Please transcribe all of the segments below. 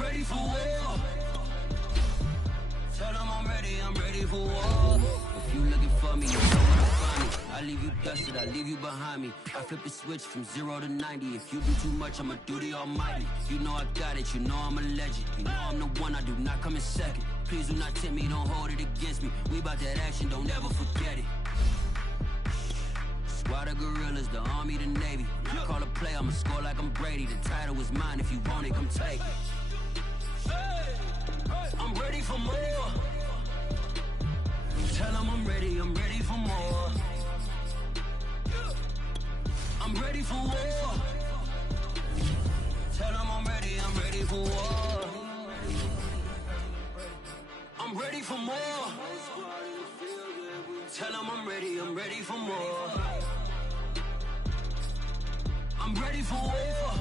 ready for war. Tell them I'm ready for war. If you looking for me, you know where to find me. I leave you dusted, I leave you behind me. I flip the switch from 0 to 90. If you do too much, I'ma do the almighty. You know I got it, you know I'm a legend. You know I'm the one, I do not come in second. Please do not tempt me, don't hold it against me. We about that action, don't ever forget it. Squad of gorillas, the army, the navy. You call a play, I'ma score like I'm Brady. The title is mine, if you want it, come take it. I'm ready for more. Tell them I'm ready for more. I'm ready for war. Tell them I'm ready for war. I'm ready for more. Tell them I'm ready for more. I'm ready for war.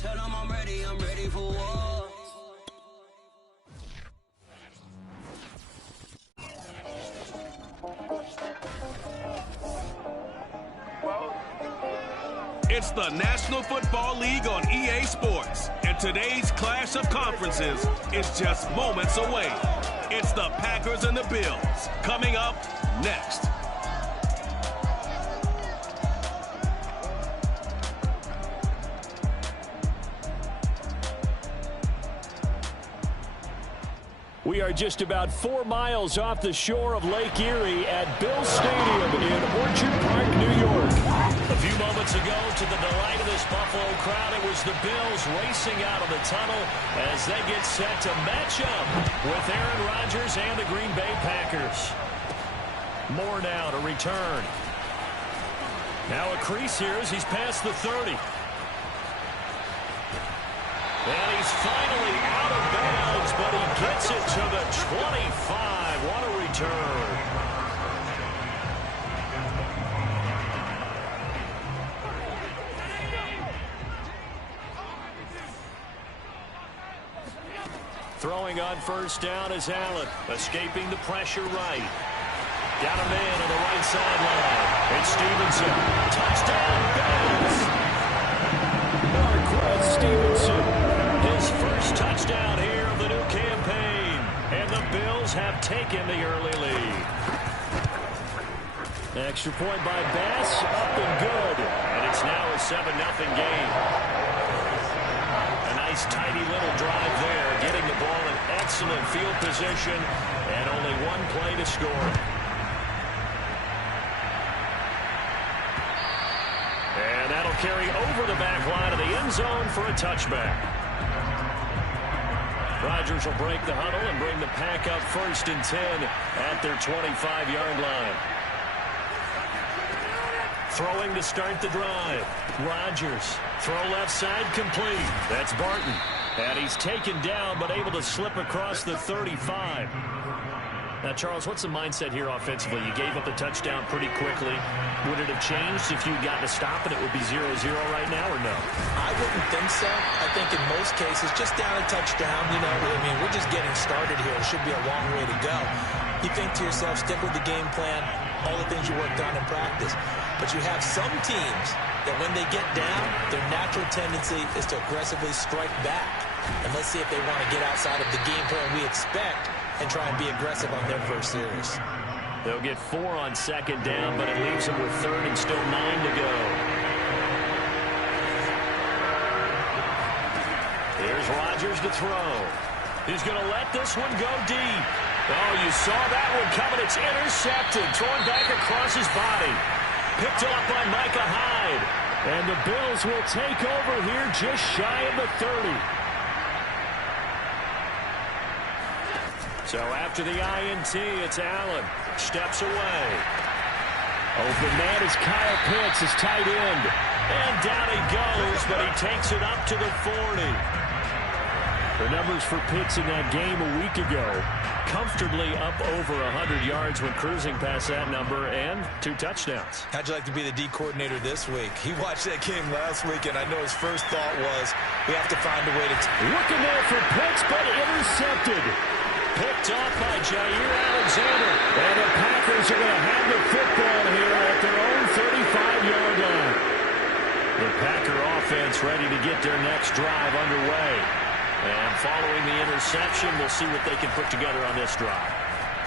Tell them I'm ready for war. It's the National Football League on EA Sports, and today's clash of conferences is just moments away. It's the Packers and the Bills, coming up next. We are just about 4 miles off the shore of Lake Erie at Bills Stadium in Orchard Park, New York. A few moments ago, to the delight of this Buffalo crowd, it was the Bills racing out of the tunnel as they get set to match up with Aaron Rodgers and the Green Bay Packers. More now to return. Now a crease here as he's past the 30. And he's finally out of bounds, but he gets it to the 25. What a return. Throwing on first down is Allen, escaping the pressure right. Got a man on the right sideline. It's Stevenson. Touchdown, Bills! Marquez Stevenson. His first touchdown here of the new campaign. And the Bills have taken the early lead. Extra point by Bass, up and good. And it's now a 7-0 game. A nice tidy little drive there, getting the ball in excellent field position, and only one play to score. And that'll carry over the back line of the end zone for a touchback. Rodgers will break the huddle and bring the Pack up 1st and 10 at their 25-yard line. Throwing to start the drive. Rodgers. Throw left side complete. That's Barton. And he's taken down but able to slip across the 35. Now, Charles, what's the mindset here offensively? You gave up a touchdown pretty quickly. Would it have changed if you'd gotten a stop and it would be 0-0 right now, or no? I wouldn't think so. I think in most cases, just down a touchdown, you know, I mean, we're just getting started here. It should be a long way to go. You think to yourself, stick with the game plan, all the things you worked on in practice. But you have some teams that when they get down, their natural tendency is to aggressively strike back. And let's see if they want to get outside of the game plan we expect and try and be aggressive on their first series. They'll get 4 on second down, but it leaves them with 3rd and still 9 to go. Here's Rodgers to throw. He's going to let this one go deep. Oh, you saw that one coming. It's intercepted. Thrown back across his body. Picked off by Micah Hyde. And the Bills will take over here just shy of the 30. So after the INT, it's Allen. Steps away. Open man is Kyle Pitts, his tight end. And down he goes, but he takes it up to the 40. The numbers for Pitts in that game a week ago. Comfortably up over 100 yards when cruising past that number, and 2 touchdowns. How'd you like to be the D coordinator this week? He watched that game last week, and I know his first thought was, we have to find a way to... Looking there for Pitts, but intercepted. Picked off by Jair Alexander. And the Packers are going to have the football here at their own 35-yard line. The Packer offense ready to get their next drive underway. And following the interception, we'll see what they can put together on this drive.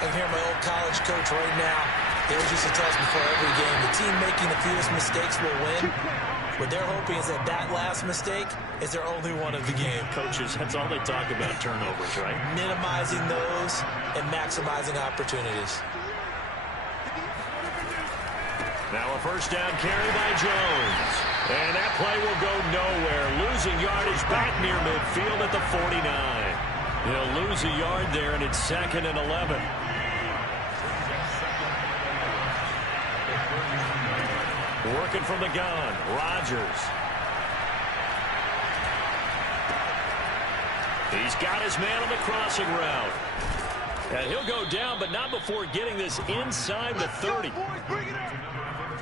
I can hear my old college coach right now. He always used to tell us before every game, the team making the fewest mistakes will win. What they're hoping is that that last mistake is their only one of the game. Coaches, that's all they talk about, turnovers, right? Minimizing those and maximizing opportunities. Now a first down carry by Jones. And that play will go nowhere. Losing yardage back near midfield at the 49. He'll lose a yard there, and it's 2nd and 11. Working from the gun, Rodgers. He's got his man on the crossing route. And he'll go down, but not before getting this inside the 30.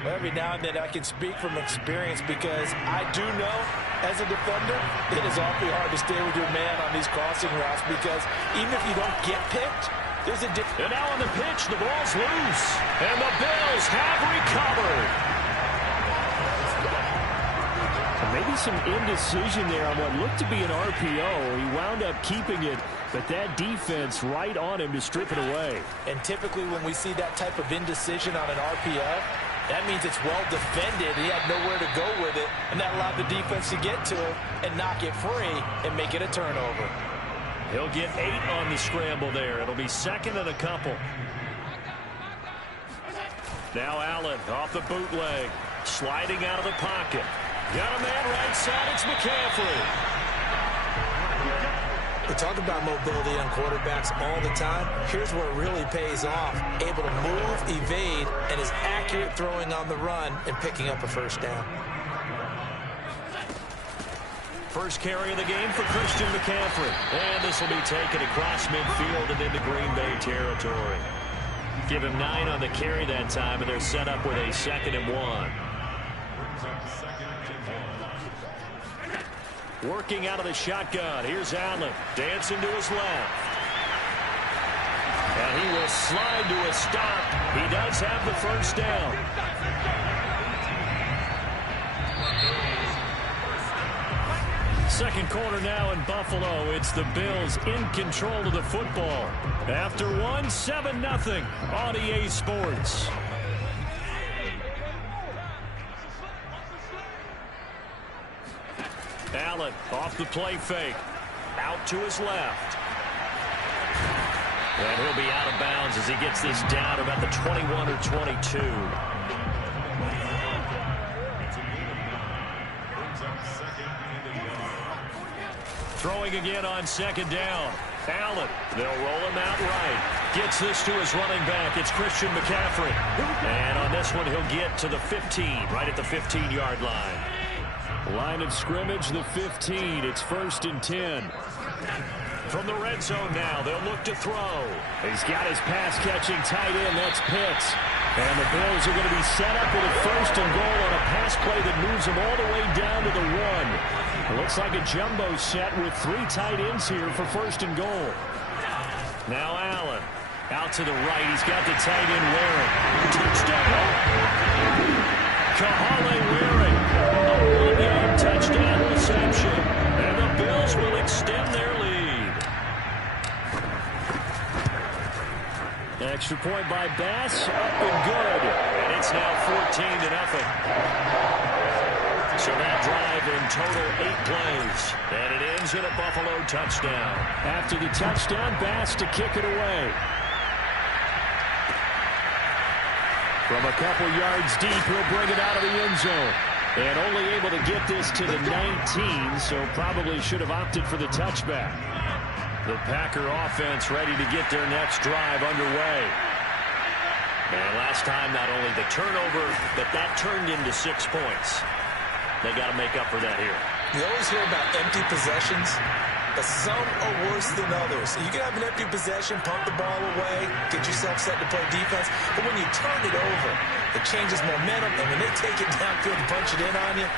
Every now and then I can speak from experience because I do know as a defender it is awfully hard to stay with your man on these crossing routes because even if you don't get picked, there's a difference. And now on the pitch, the ball's loose. And the Bills have recovered. Maybe some indecision there on what looked to be an RPO. He wound up keeping it, but that defense right on him to strip it away. And typically when we see that type of indecision on an RPO, that means it's well defended. He had nowhere to go with it, and that allowed the defense to get to him and knock it free and make it a turnover. He'll get 8 on the scramble there. It'll be 2nd and a couple. Now Allen off the bootleg, sliding out of the pocket. Got a man right side, it's McCaffrey. We talk about mobility on quarterbacks all the time. Here's where it really pays off. Able to move, evade, and is accurate throwing on the run and picking up a first down. First carry of the game for Christian McCaffrey. And this will be taken across midfield and into Green Bay territory. Give him 9 on the carry that time, and they're set up with a 2nd and 1. Working out of the shotgun. Here's Allen. Dancing to his left. And he will slide to a stop. He does have the first down. Second quarter now in Buffalo. It's the Bills in control of the football. After 7-0 on EA Sports. Allen off the play fake. Out to his left. And he'll be out of bounds as he gets this down about the 21 or 22. Throwing again on 2nd down. Allen, they'll roll him out right. Gets this to his running back. It's Christian McCaffrey. And on this one, he'll get to the 15, right at the 15-yard line. Line of scrimmage, the 15. It's 1st and 10. From the red zone now, they'll look to throw. He's got his pass-catching tight end. That's Pitts. And the Bills are going to be set up with a 1st and goal on a pass play that moves them all the way down to the 1. It looks like a jumbo set with 3 tight ends here for 1st and goal. Now Allen. Out to the right. He's got the tight end Waring. Touchdown! Kahale Waring. A 1-yard touchdown reception. And the Bills will extend their lead. Extra point by Bass. Up and good. And it's now 14-0. So that drive in total 8 plays. And it ends in a Buffalo touchdown. After the touchdown, Bass to kick it away. From a couple yards deep, he'll bring it out of the end zone. And only able to get this to the 19, so probably should have opted for the touchback. The Packer offense ready to get their next drive underway. And last time, not only the turnover, but that turned into 6 points. They got to make up for that here. You always hear about empty possessions, but some are worse than others. You can have an empty possession, pump the ball away, get yourself set to play defense, but when you turn it over, it changes momentum, and when they take it downfield and punch it in on you,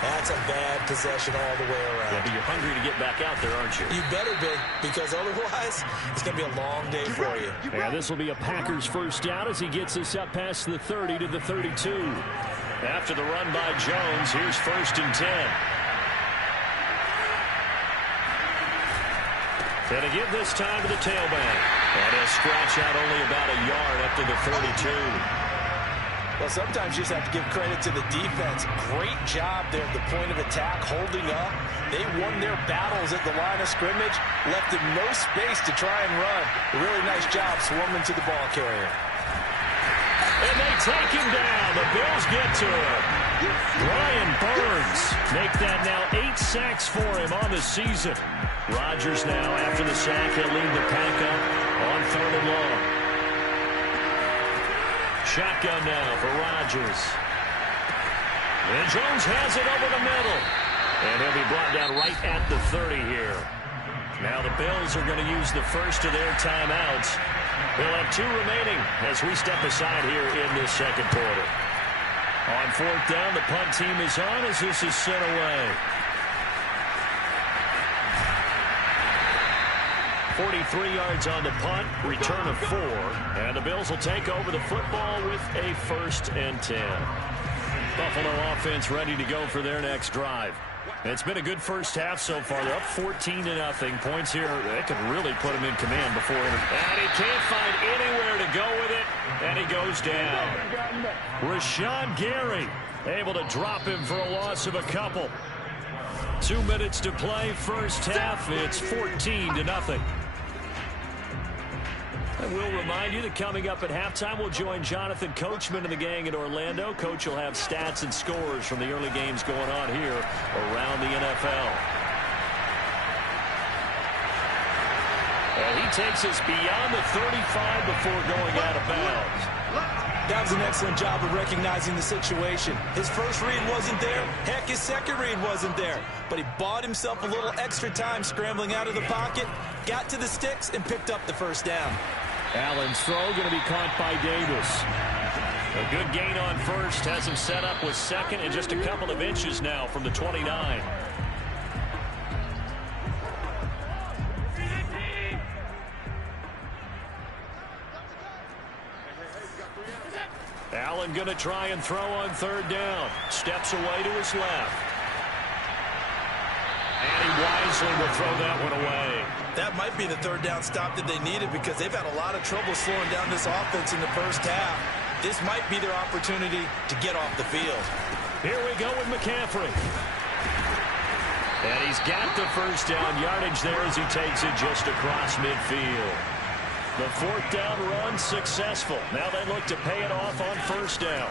that's a bad possession all the way around. Yeah, but you're hungry to get back out there, aren't you? You better be, because otherwise, it's going to be a long day for you. Yeah, this will be a Packers first down as he gets this up past the 30 to the 32. After the run by Jones, here's 1st and 10. Gonna give this time to the tailback. And he'll scratch out only about a yard up to the 32. Well, sometimes you just have to give credit to the defense. Great job there at the point of attack, holding up. They won their battles at the line of scrimmage, left him no space to try and run. A really nice job swarming to the ball carrier. And they take him down. The Bills get to him. Brian Burns make that now 8 sacks for him on the season. Rodgers now, after the sack, he'll lead the pack up on 3rd and long. Shotgun now for Rodgers. And Jones has it over the middle. And he'll be brought down right at the 30 here. Now the Bills are going to use the first of their timeouts. They'll have 2 remaining as we step aside here in this second quarter. On 4th down, the punt team is on as this is sent away. 43 yards on the punt, return of 4. And the Bills will take over the football with a 1st and 10. Buffalo offense ready to go for their next drive. It's been a good first half so far. They're up 14-0. Points here, they could really put him in command before. And he can't find anywhere to go with it. And he goes down. Rashawn Gary able to drop him for a loss of a couple. 2 minutes to play, first half. It's 14-0. I will remind you that coming up at halftime, we'll join Jonathan Coachman and the gang in Orlando. Coach will have stats and scores from the early games going on here around the NFL. And he takes us beyond the 35 before going out of bounds. That was an excellent job of recognizing the situation. His first read wasn't there. Heck, his second read wasn't there. But he bought himself a little extra time scrambling out of the pocket, got to the sticks, and picked up the first down. Allen's throw going to be caught by Davis. A good gain on first. Has him set up with second and just a couple of inches now from the 29. Allen going to try and throw on 3rd down. Steps away to his left. And he wisely will throw that one away. That might be the 3rd down stop that they needed because they've had a lot of trouble slowing down this offense in the first half. This might be their opportunity to get off the field. Here we go with McCaffrey. And he's got the first down yardage there as he takes it just across midfield. The 4th down run successful. Now they look to pay it off on 1st down.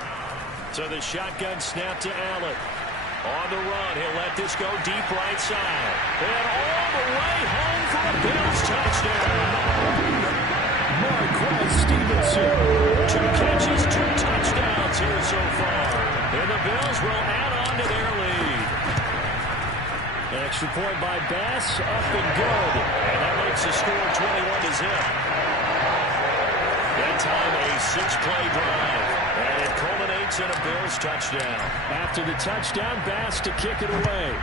So the shotgun snap to Allen. On the run, he'll let this go deep right side. And all the way home for a Bills touchdown. Marquez Stevenson. 2 catches, 2 touchdowns here so far. And the Bills will add on to their lead. An extra point by Bass, up and good. And that makes the score 21-0. That time a 6-play drive. And it culminates in a Bills touchdown. After the touchdown, Bass to kick it away.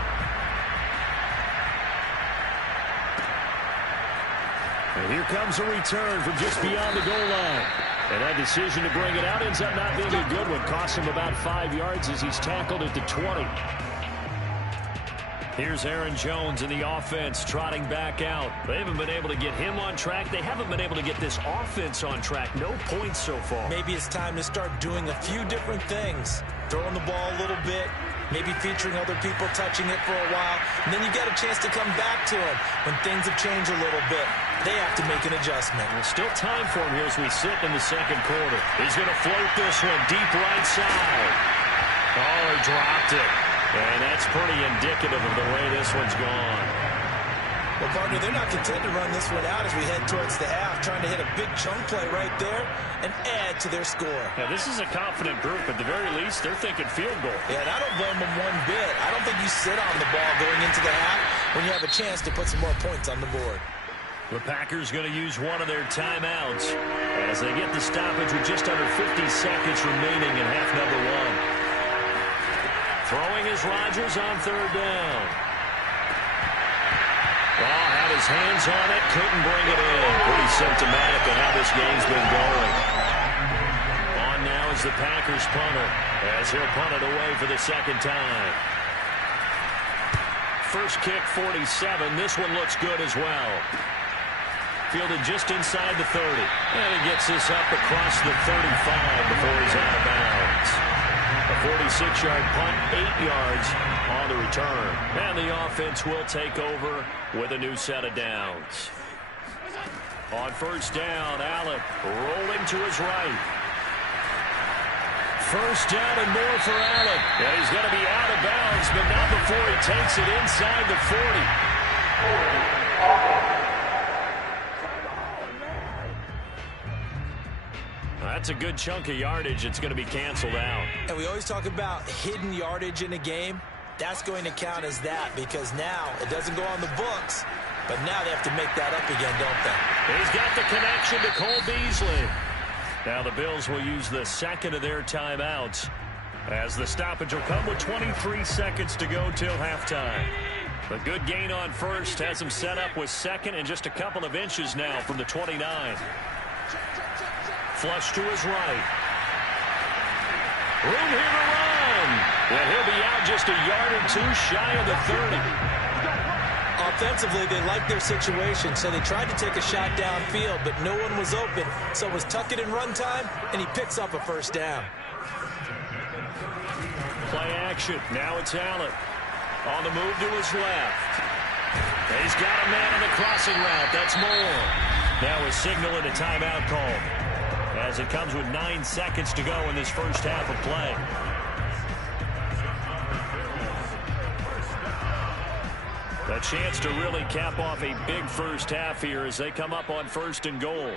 And here comes a return from just beyond the goal line. And that decision to bring it out ends up not being a good one. Costs him about 5 yards as he's tackled at the 20. Here's Aaron Jones and the offense trotting back out. They haven't been able to get him on track. They haven't been able to get this offense on track. No points so far. Maybe it's time to start doing a few different things. Throwing the ball a little bit, maybe featuring other people touching it for a while, and then you get a chance to come back to it when things have changed a little bit. They have to make an adjustment. There's still time for him here as we sit in the second quarter. He's going to float this one deep right side. Oh, he dropped it. And that's pretty indicative of the way this one's gone. Well, partner, they're not content to run this one out as we head towards the half, trying to hit a big chunk play right there and add to their score. Now, this is a confident group. At the very least, they're thinking field goal. Yeah, and I don't blame them one bit. I don't think you sit on the ball going into the half when you have a chance to put some more points on the board. The Packers going to use one of their timeouts as they get the stoppage with just under 50 seconds remaining in half number 1. Throwing is Rodgers on 3rd down. Oh, had his hands on it, couldn't bring it in. Pretty symptomatic of how this game's been going. On now is is the Packers punter as he'll punt it away for the second time. First kick, 47. This one looks good as well. Fielded just inside the 30. And he gets this up across the 35 before he's out of bounds. A 46-yard punt, 8 yards on the return. And the offense will take over with a new set of downs. On first down, Allen rolling to his right. First down and more for Allen. And he's going to be out of bounds, but not before he takes it inside the 40. That's a good chunk of yardage. It's going to be canceled out. And we always talk about hidden yardage in a game. That's going to count as that because now it doesn't go on the books, but now they have to make that up again, don't they? He's got the connection to Cole Beasley. Now the Bills will use the second of their timeouts as the stoppage will come with 23 seconds to go till halftime. A good gain on first has him set up with second and just a couple of inches now from the 29. Flush to his right. Room here to run. And he'll be out just a yard or two shy of the 30. Offensively, they liked their situation, so they tried to take a shot downfield, but no one was open. So it was tuck it and run time, and he picks up a first down. Play action. Now it's Allen. On the move to his left. He's got a man on the crossing route. That's Moore. Now a signal and a timeout call, as it comes with 9 seconds to go in this first half of play. A chance to really cap off a big first half here as they come up on first and goal.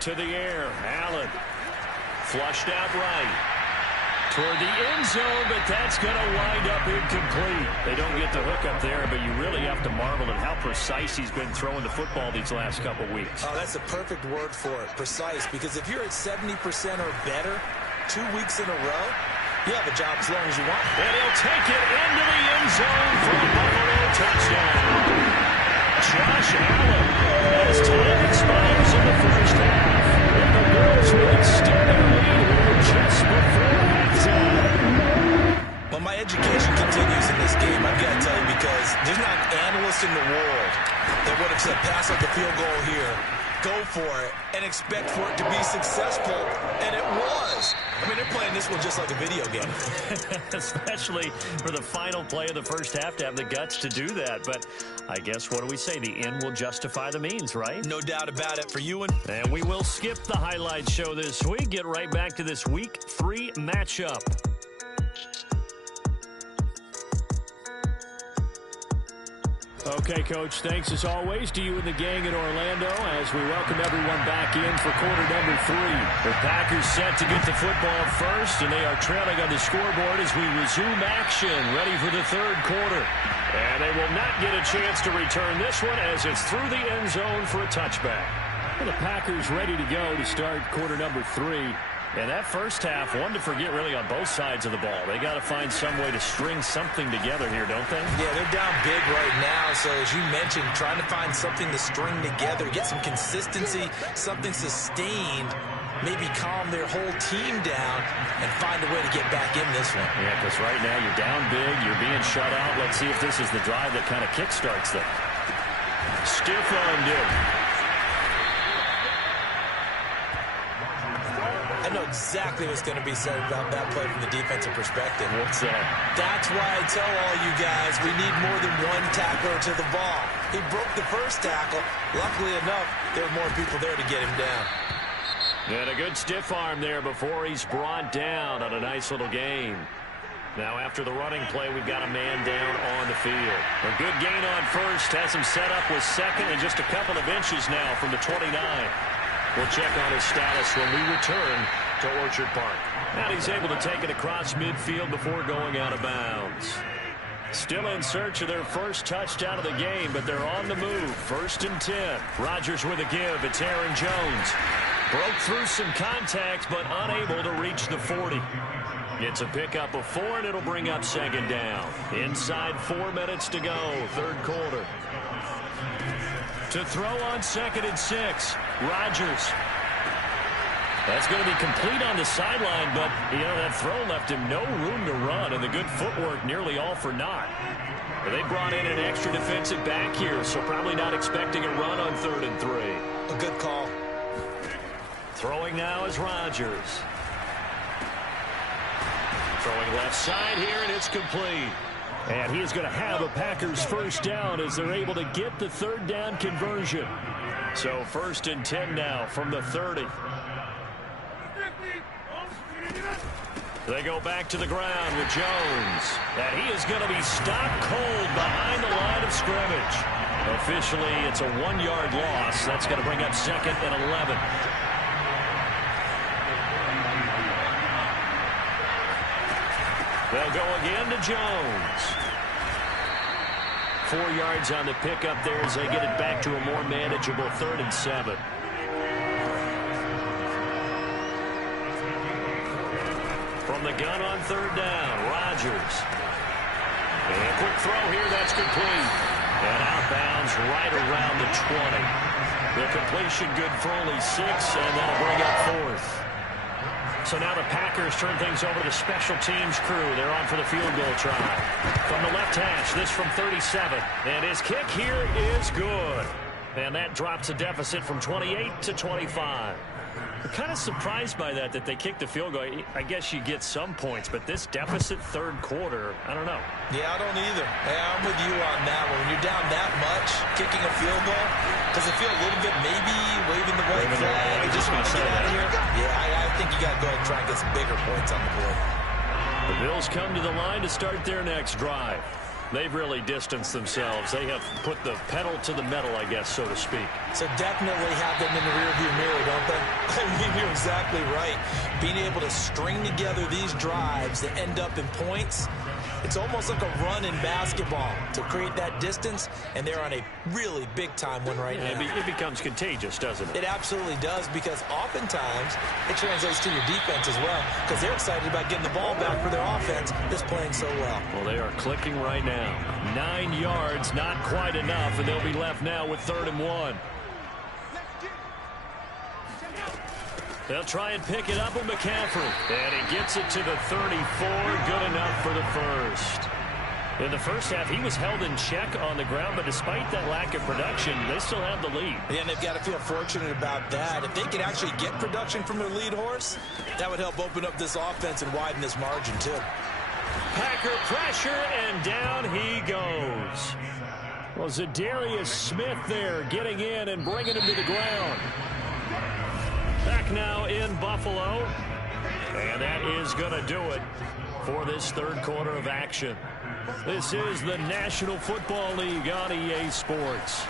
To the air, Allen. Flushed out right. Toward the end zone, but that's going to wind up incomplete. They don't get the hook up there, but you really have to marvel at how precise he's been throwing the football these last couple weeks. Oh, that's a perfect word for it, precise, because if you're at 70% or better 2 weeks in a row, you have a job as long as you want. And he'll take it into the end zone for a Buffalo touchdown. Josh Allen, as time expires in the first half, and the Bills will extend their lead here just before halftime. Well, my education continues in this game, I've got to tell you, because there's not an analyst in the world that would have said pass up the field goal here, go for it, and expect for it to be successful, and it was. I mean, they're playing this one just like a video game. Especially for the final play of the first half to have the guts to do that. But I guess, what do we say? The end will justify the means, right? No doubt about it for you. And we will skip the highlight show this week. Get right back to this Week 3 matchup. Okay, Coach, thanks as always to you and the gang in Orlando as we welcome everyone back in for quarter number 3. The Packers set to get the football first, and they are trailing on the scoreboard as we resume action, ready for the third quarter. And they will not get a chance to return this one as it's through the end zone for a touchback. Well, the Packers ready to go to start quarter number 3. And that first half, one to forget really on both sides of the ball. They got to find some way to string something together here, don't they? Yeah, they're down big right now. So as you mentioned, trying to find something to string together, get some consistency, something sustained, maybe calm their whole team down and find a way to get back in this one. Yeah, because right now you're down big, you're being shut out. Let's see if this is the drive that kind of kickstarts them. Stiff-armed it. I know exactly what's going to be said about that play from the defensive perspective. What's that? That's why I tell all you guys we need more than one tackler to the ball. He broke the first tackle. Luckily enough, there were more people there to get him down. And a good stiff arm there before he's brought down on a nice little gain. Now after the running play, we've got a man down on the field. A good gain on first has him set up with second and just a couple of inches now from the 29. We'll check on his status when we return to Orchard Park. And he's able to take it across midfield before going out of bounds. Still in search of their first touchdown of the game, but they're on the move. 1st and 10. Rodgers with a give. It's Aaron Jones. Broke through some contact, but unable to reach the 40. It's a pickup of 4, and it'll bring up 2nd down. Inside 4 minutes to go, third quarter. To throw on 2nd and 6. Rodgers That's going to be complete on the sideline, but, you know, that throw left him no room to run, and the good footwork nearly all for naught. But they brought in an extra defensive back here, so probably not expecting a run on 3rd and 3. A good call. Throwing now is Rodgers. Throwing left side here, and it's complete. And he is going to have a Packers first down as they're able to get the 3rd down conversion. So 1st and 10 now from the 30. They go back to the ground with Jones. And he is going to be stopped cold behind the line of scrimmage. Officially, it's a 1-yard loss. That's going to bring up 2nd and 11. They'll go again to Jones. 4 yards on the pickup there as they get it back to a more manageable 3rd and 7. From the gun on 3rd down, Rodgers. And a quick throw here, that's complete. And outbounds right around the 20. The completion good for only 6, and that'll bring up 4th. So now the Packers turn things over to the special teams crew. They're on for the field goal try. From the left hash, this from 37. And his kick here is good. And that drops a deficit from 28 to 25. I'm kind of surprised by that they kicked the field goal. I guess you get some points, but this deficit 3rd quarter, I don't know. Yeah, I don't either. Hey, I'm with you on that one. When you're down that much, kicking a field goal, does it feel a little bit maybe waving the white flag? Just want to get out of here? Yeah, I think you got to go ahead and try and get some bigger points on the board. The Bills come to the line to start their next drive. They've really distanced themselves. They have put the pedal to the metal, I guess, so to speak. So definitely have them in the rearview mirror, don't they? I mean, you're exactly right. Being able to string together these drives that end up in points, it's almost like a run in basketball to create that distance, and they're on a really big-time one right now. It becomes contagious, doesn't it? It absolutely does, because oftentimes it translates to your defense as well, because they're excited about getting the ball back for their offense that's playing so well. Well, they are clicking right now. 9 yards, not quite enough, and they'll be left now with 3rd and 1. They'll try and pick it up with McCaffrey. And he gets it to the 34. Good enough for the first. In the first half, he was held in check on the ground, but despite that lack of production, they still have the lead. Yeah, and they've got to feel fortunate about that. If they could actually get production from their lead horse, that would help open up this offense and widen this margin, too. Packer pressure, and down he goes. Well, Zadarius Smith there getting in and bringing him to the ground. Back now in Buffalo. And that is going to do it for this 3rd quarter of action. This is the National Football League on EA Sports.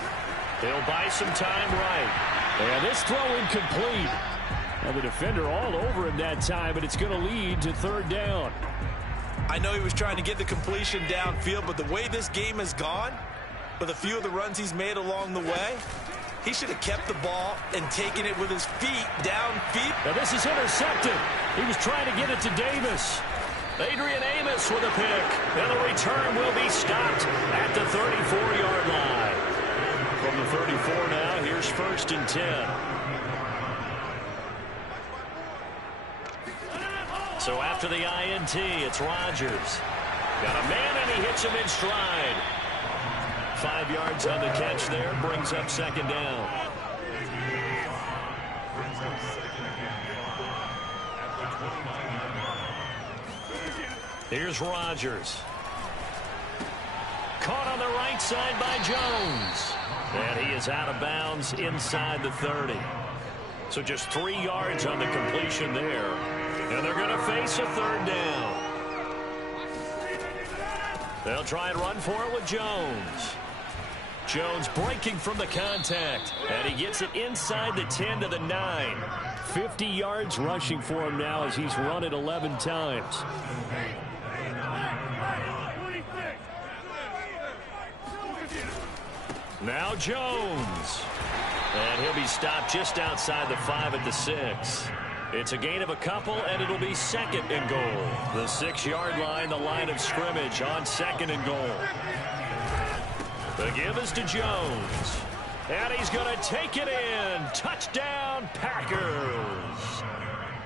They'll buy some time right. And this throw incomplete. Well, the defender all over him that time, but it's going to lead to 3rd down. I know he was trying to get the completion downfield, but the way this game has gone, with a few of the runs he's made along the way, he should have kept the ball and taken it with his feet downfield. Now this is intercepted. He was trying to get it to Davis. Adrian Amos with a pick. And the return will be stopped at the 34-yard line. From the 34 now, here's 1st and 10. So after the INT, it's Rodgers. Got a man, and he hits him in stride. 5 yards on the catch there, brings up 2nd down. Here's Rodgers. Caught on the right side by Jones. And he is out of bounds inside the 30. So just 3 yards on the completion there. And they're going to face a 3rd down. They'll try and run for it with Jones. Jones breaking from the contact. And he gets it inside the 10 to the 9. 50 yards rushing for him now as he's run it 11 times. Now Jones. And he'll be stopped just outside the 5 at the 6. It's a gain of a couple, and it'll be 2nd and goal. The 6-yard line, the line of scrimmage on 2nd and goal. The give is to Jones. And he's going to take it in. Touchdown, Packers.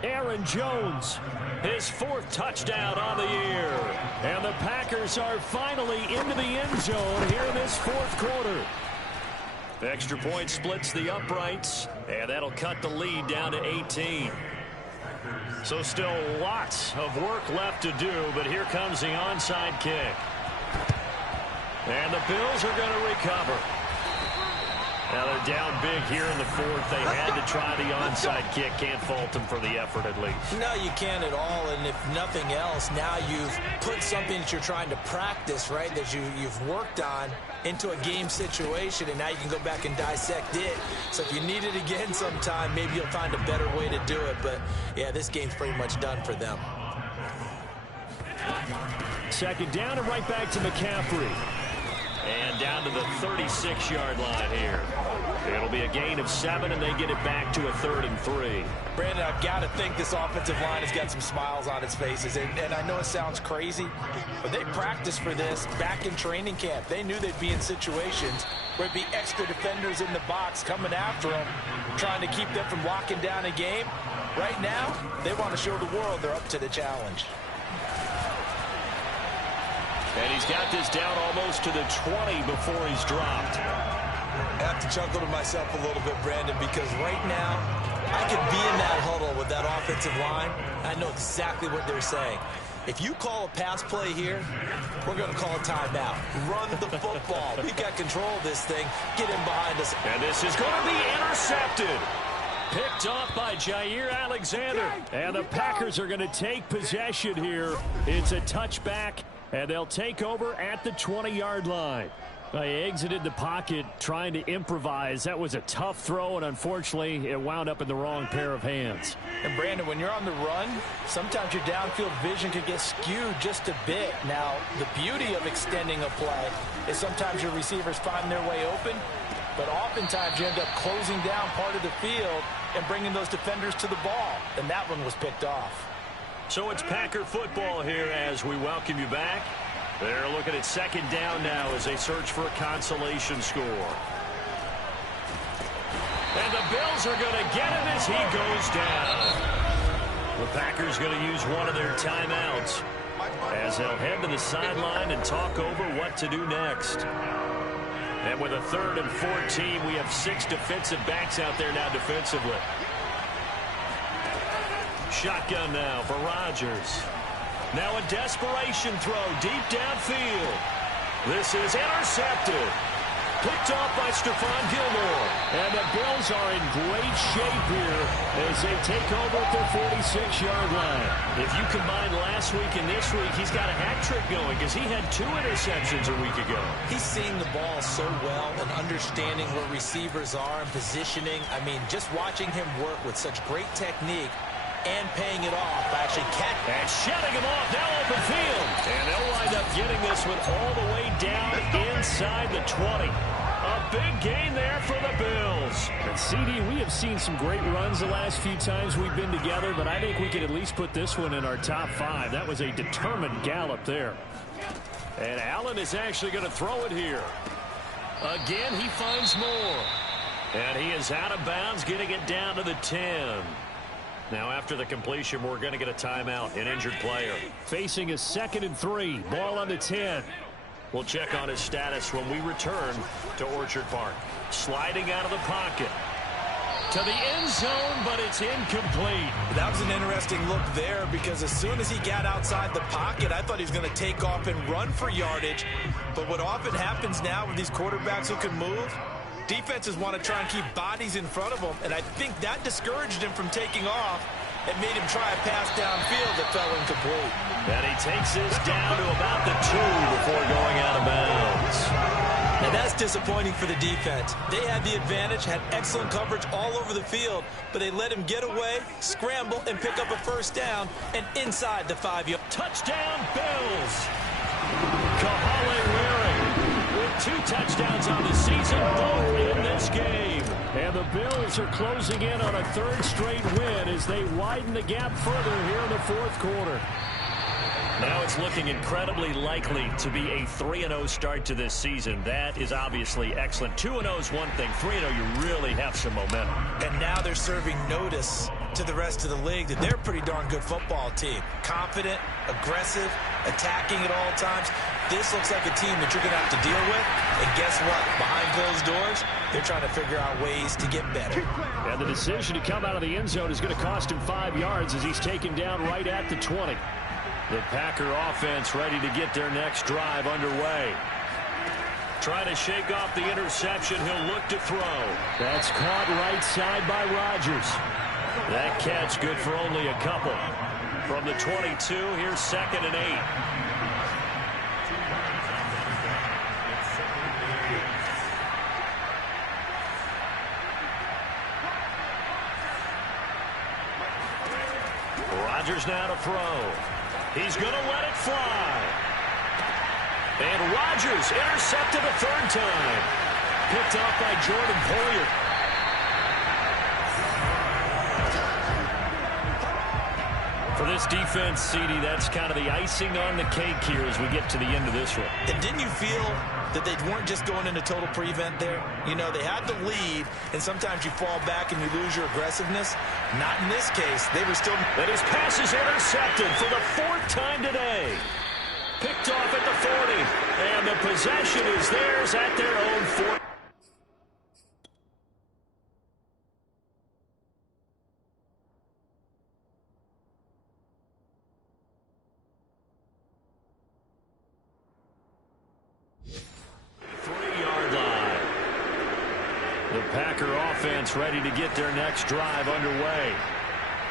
Aaron Jones, his 4th touchdown on the year. And the Packers are finally into the end zone here in this 4th quarter. The extra point splits the uprights, and that'll cut the lead down to 18. So still lots of work left to do, but here comes the onside kick. And the Bills are going to recover. Now they're down big here in the 4th. They had to try the onside kick. Can't fault them for the effort at least. No, you can't at all. And if nothing else, now you've put something that you're trying to practice, right, that you've worked on into a game situation, and now you can go back and dissect it. So if you need it again sometime, maybe you'll find a better way to do it. But, yeah, this game's pretty much done for them. 2nd down and right back to McCaffrey. And down to the 36-yard line here. It'll be a gain of 7, and they get it back to a 3rd and 3. Brandon, I've got to think this offensive line has got some smiles on its faces. And I know it sounds crazy, but they practiced for this back in training camp. They knew they'd be in situations where it'd be extra defenders in the box coming after them, trying to keep them from locking down a game. Right now, they want to show the world they're up to the challenge. And he's got this down almost to the 20 before he's dropped. I have to chuckle to myself a little bit, Brandon, because right now I could be in that huddle with that offensive line. I know exactly what they're saying. If you call a pass play here, we're going to call a timeout. Run the football. We've got control of this thing. Get in behind us. And this is going to be intercepted. Picked off by Jair Alexander. And the Packers are going to take possession here. It's a touchback, and they'll take over at the 20-yard line. They exited the pocket trying to improvise. That was a tough throw, and unfortunately, it wound up in the wrong pair of hands. And, Brandon, when you're on the run, sometimes your downfield vision can get skewed just a bit. Now, the beauty of extending a play is sometimes your receivers find their way open, but oftentimes you end up closing down part of the field and bringing those defenders to the ball, and that one was picked off. So it's Packer football here as we welcome you back. They're looking at 2nd down now as they search for a consolation score. And the Bills are going to get him as he goes down. The Packers going to use one of their timeouts as they'll head to the sideline and talk over what to do next. And with a 3rd and 14, we have 6 defensive backs out there now defensively. Shotgun now for Rodgers. Now a desperation throw deep downfield. This is intercepted. Picked off by Stephon Gilmore. And the Bills are in great shape here as they take over at their 46-yard line. If you combine last week and this week, he's got a hat trick going because he had 2 interceptions a week ago. He's seeing the ball so well and understanding where receivers are and positioning. I mean, just watching him work with such great technique and paying it off. Actually, and shutting him off, now open field. And they'll wind up getting this one all the way down inside the 20. A big gain there for the Bills. And CD, we have seen some great runs the last few times we've been together, but I think we can at least put this one in our top 5. That was a determined gallop there. And Allen is actually going to throw it here. Again, he finds more. And he is out of bounds, getting it down to the 10. Now, after the completion, we're going to get a timeout, an injured player. Facing a 2nd and 3, ball on the 10. We'll check on his status when we return to Orchard Park. Sliding out of the pocket to the end zone, but it's incomplete. That was an interesting look there because as soon as he got outside the pocket, I thought he was going to take off and run for yardage. But what often happens now with these quarterbacks who can move, defenses want to try and keep bodies in front of him, and I think that discouraged him from taking off and made him try a pass downfield that fell incomplete. And he takes this down to about the 2 before going out of bounds. Now that's disappointing for the defense. They had the advantage, had excellent coverage all over the field, but they let him get away, scramble, and pick up a 1st down, and inside the 5-yard. Touchdown, Bills! Kahale Warring with 2 touchdowns on the season, both in this game. And the Bills are closing in on a 3rd straight win as they widen the gap further here in the 4th quarter. Now it's looking incredibly likely to be a 3-0 start to this season. That is obviously excellent. 2-0 is one thing. 3-0, you really have some momentum. And now they're serving notice to the rest of the league that they're a pretty darn good football team. Confident, aggressive, attacking at all times. This looks like a team that you're going to have to deal with. And guess what? Behind closed doors, they're trying to figure out ways to get better. And the decision to come out of the end zone is going to cost him 5 yards as he's taken down right at the 20. The Packer offense ready to get their next drive underway. Trying to shake off the interception. He'll look to throw. That's caught right side by Rodgers. That catch good for only a couple. From the 22, here's 2nd and 8. Rodgers now to throw. He's going to let it fly. And Rodgers intercepted a 3rd time. Picked off by Jordan Poyer. For this defense, CD, that's kind of the icing on the cake here as we get to the end of this one. And didn't you feel that they weren't just going into total prevent there? You know, they had the lead, and sometimes you fall back and you lose your aggressiveness. Not in this case. They were still... And his pass is intercepted for the 4th time today. Picked off at the 40. And the possession is theirs at their own 40. Packer offense ready to get their next drive underway.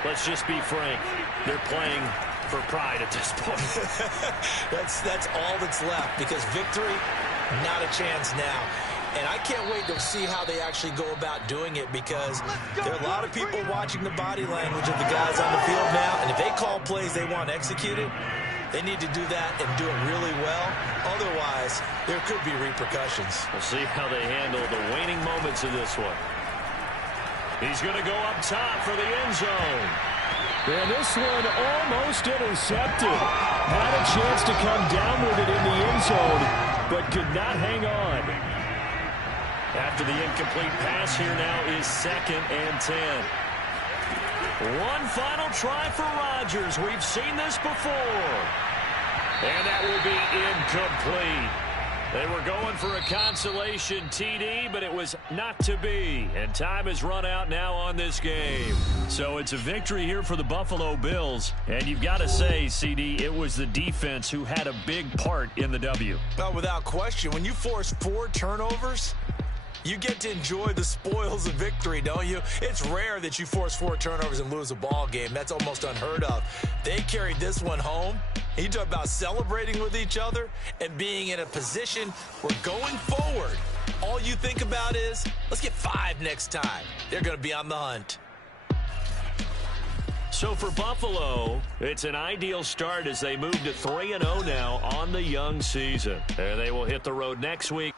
Let's just be frank. They're playing for pride at this point. That's all that's left, because victory, not a chance now. And I can't wait to see how they actually go about doing it, because there are a lot of people watching the body language of the guys on the field now. And if they call plays they want executed, they need to do that and do it really well. Otherwise, there could be repercussions. We'll see how they handle the waning moments of this one. He's going to go up top for the end zone. And this one almost intercepted. Had a chance to come down with it in the end zone, but could not hang on. After the incomplete pass, here now is 2nd and 10. One final try for Rodgers. We've seen this before. And that will be incomplete. They were going for a consolation TD, but it was not to be. And time has run out now on this game. So it's a victory here for the Buffalo Bills. And you've got to say, CD, it was the defense who had a big part in the W. Well, without question, when you force 4 turnovers, you get to enjoy the spoils of victory, don't you? It's rare that you force 4 turnovers and lose a ball game. That's almost unheard of. They carried this one home. You talk about celebrating with each other and being in a position where going forward, all you think about is, let's get 5 next time. They're going to be on the hunt. So for Buffalo, it's an ideal start as they move to 3-0 now on the young season. And they will hit the road next week.